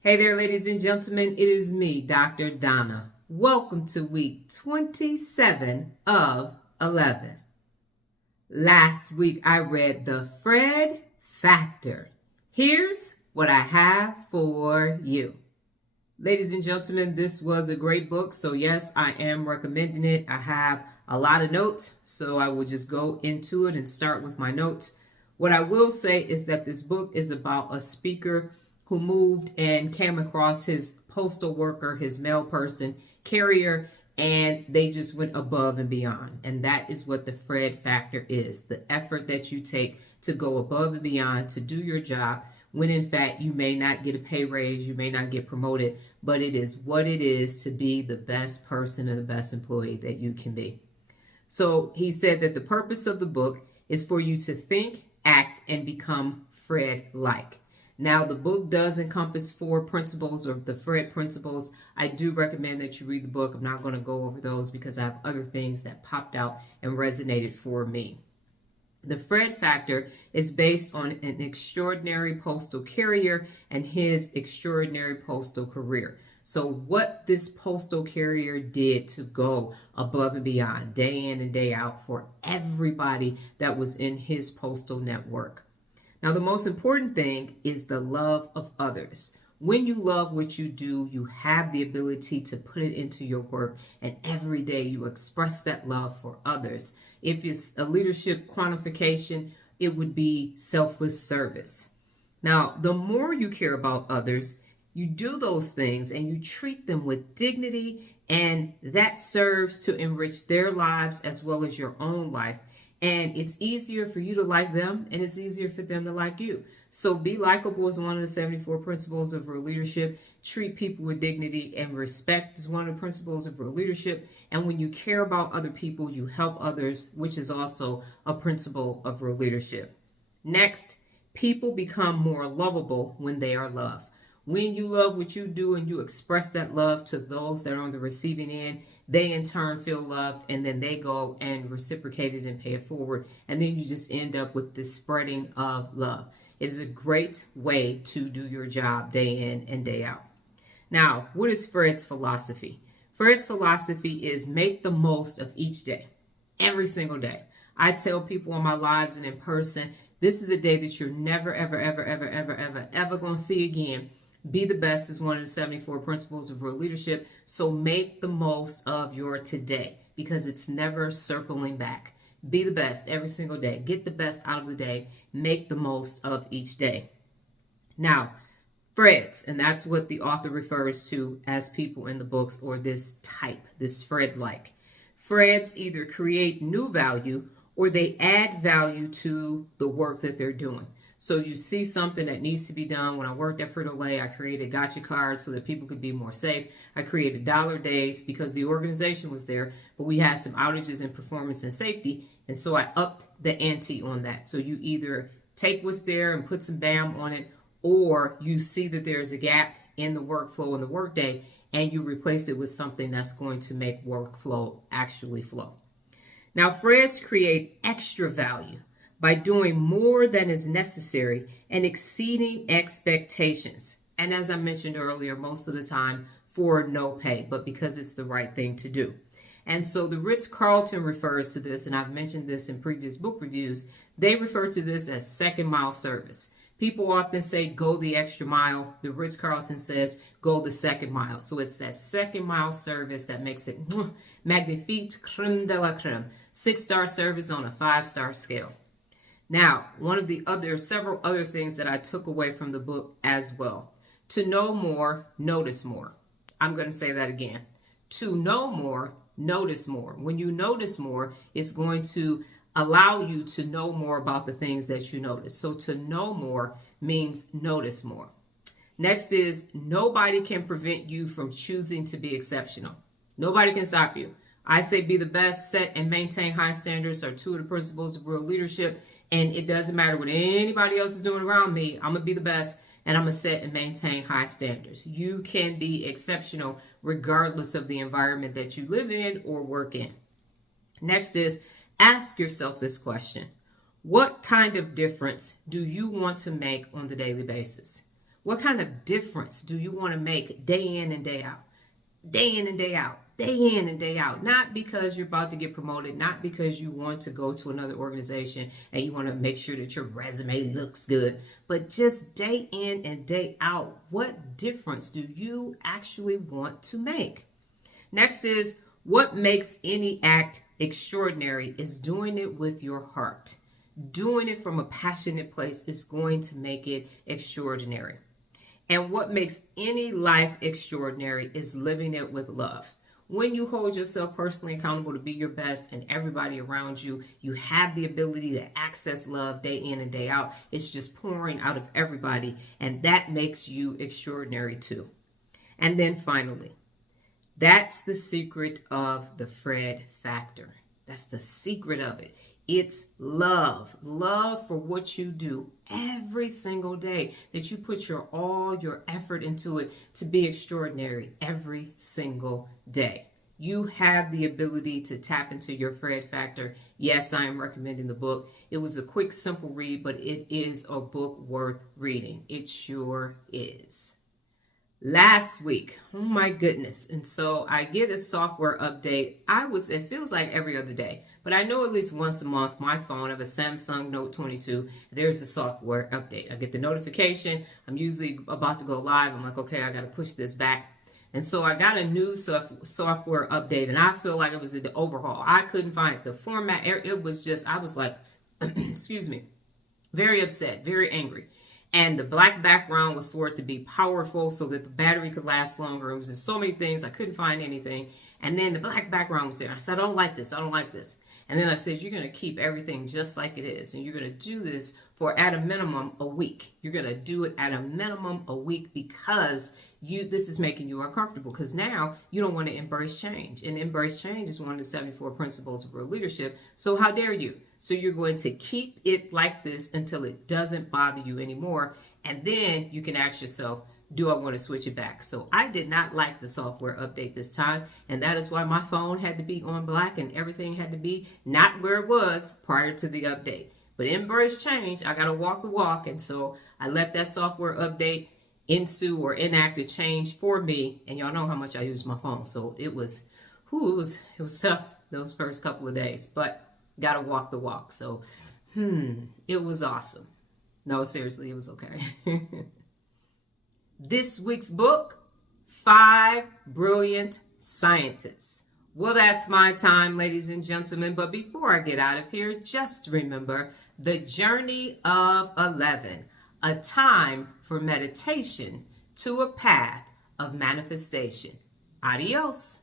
Hey there, ladies and gentlemen. It is me, Dr. Donna. Welcome to week 27 of 11. Last week, I read The Fred Factor. Here's what I have for you. Ladies and gentlemen, this was a great book. So yes, I am recommending it. I have a lot of notes, so I will just go into it and start with my notes. What I will say is that this book is about a speaker who moved and came across his postal worker, his mail person, carrier, and they just went above and beyond. And that is what the Fred Factor is, the effort that you take to go above and beyond to do your job when in fact you may not get a pay raise, you may not get promoted, but it is what it is to be the best person and the best employee that you can be. So he said that the purpose of the book is for you to think, act, and become Fred-like. Now, the book does encompass 4 principles, or the Fred principles. I do recommend that you read the book. I'm not going to go over those because I have other things that popped out and resonated for me. The Fred Factor is based on an extraordinary postal carrier and his extraordinary postal career. So what this postal carrier did to go above and beyond, day in and day out, for everybody that was in his postal network. Now, the most important thing is the love of others. When you love what you do, you have the ability to put it into your work, and every day you express that love for others. If it's a leadership quantification, it would be selfless service. Now, the more you care about others, you do those things and you treat them with dignity, and that serves to enrich their lives as well as your own life. And it's easier for you to like them, and it's easier for them to like you. So be likable is one of the 74 principles of real leadership. Treat people with dignity, and respect is one of the principles of real leadership. And when you care about other people, you help others, which is also a principle of real leadership. Next, people become more lovable when they are loved. When you love what you do and you express that love to those that are on the receiving end, they in turn feel loved, and then they go and reciprocate it and pay it forward. And then you just end up with this spreading of love. It is a great way to do your job day in and day out. Now, what is Fred's philosophy? Fred's philosophy is make the most of each day, every single day. I tell people on my lives and in person, this is a day that you're never, ever, ever, ever, ever, ever, ever going to see again. Be the best is one of the 74 principles of real leadership. So make the most of your today, because it's never circling back. Be the best every single day. Get the best out of the day. Make the most of each day. Now, Freds, and that's what the author refers to as people in the books, or this type, this Fred-like. Freds either create new value or they add value to the work that they're doing. So you see something that needs to be done. When I worked at Frito-Lay, I created gotcha cards so that people could be more safe. I created dollar days because the organization was there, but we had some outages in performance and safety. And so I upped the ante on that. So you either take what's there and put some BAM on it, or you see that there's a gap in the workflow in the workday, and you replace it with something that's going to make workflow actually flow. Now, Freds create extra value by doing more than is necessary and exceeding expectations. And as I mentioned earlier, most of the time for no pay, but because it's the right thing to do. And so the Ritz-Carlton refers to this, and I've mentioned this in previous book reviews, they refer to this as second mile service. People often say go the extra mile. The Ritz-Carlton says go the second mile. So it's that second mile service that makes it magnifique, creme de la creme. 6-star service on a 5-star scale. Now, several other things that I took away from the book as well. To know more, notice more. I'm going to say that again. To know more, notice more. When you notice more, it's going to allow you to know more about the things that you notice. So to know more means notice more. Next is nobody can prevent you from choosing to be exceptional. Nobody can stop you. I say be the best, set and maintain high standards are 2 of the principles of real leadership. And it doesn't matter what anybody else is doing around me. I'm going to be the best, and I'm going to set and maintain high standards. You can be exceptional regardless of the environment that you live in or work in. Next is ask yourself this question. What kind of difference do you want to make on the daily basis? What kind of difference do you want to make day in and day out? Day in and day out, day in and day out. Not because you're about to get promoted, not because you want to go to another organization and you want to make sure that your resume looks good, but just day in and day out. What difference do you actually want to make? Next is, what makes any act extraordinary is doing it with your heart. Doing it from a passionate place is going to make it extraordinary. And what makes any life extraordinary is living it with love. When you hold yourself personally accountable to be your best and everybody around you, you have the ability to access love day in and day out. It's just pouring out of everybody, and that makes you extraordinary too. And then finally, that's the secret of the Fred factor. That's the secret of it. It's love. Love for what you do every single day. That you put all your effort into it to be extraordinary every single day. You have the ability to tap into your Fred factor. Yes, I am recommending the book. It was a quick, simple read, but it is a book worth reading. It sure is. Last week, oh my goodness. And so I get a software update. It feels like every other day, but I know at least once a month, my phone, I have a Samsung Note 22, there's a software update. I get the notification. I'm usually about to go live. I'm like, okay, I got to push this back. And so I got a new software update, and I feel like it was the overhaul. I couldn't find it. The format, it was just, I was like, excuse me, very upset, very angry. And the black background was for it to be powerful so that the battery could last longer. It was just so many things. I couldn't find anything. And then the black background was there. I said, I don't like this. I don't like this. And then I said, you're going to keep everything just like it is. And you're going to do this for at a minimum a week. You're going to do it at a minimum a week because this is making you uncomfortable, because now you don't want to embrace change. And embrace change is one of the 74 principles of real leadership. So how dare you? So you're going to keep it like this until it doesn't bother you anymore. And then you can ask yourself, do I want to switch it back? So I did not like the software update this time. And that is why my phone had to be on black and everything had to be not where it was prior to the update. But embrace change. I got to walk the walk. And so I let that software update ensue or enact a change for me. And y'all know how much I use my phone. So it was tough those first couple of days, but got to walk the walk. So, it was awesome. No, seriously, it was okay. This week's book, 5 Brilliant Scientists. Well, that's my time, ladies and gentlemen. But before I get out of here, just remember the journey of 11, a time for meditation to a path of manifestation. Adios.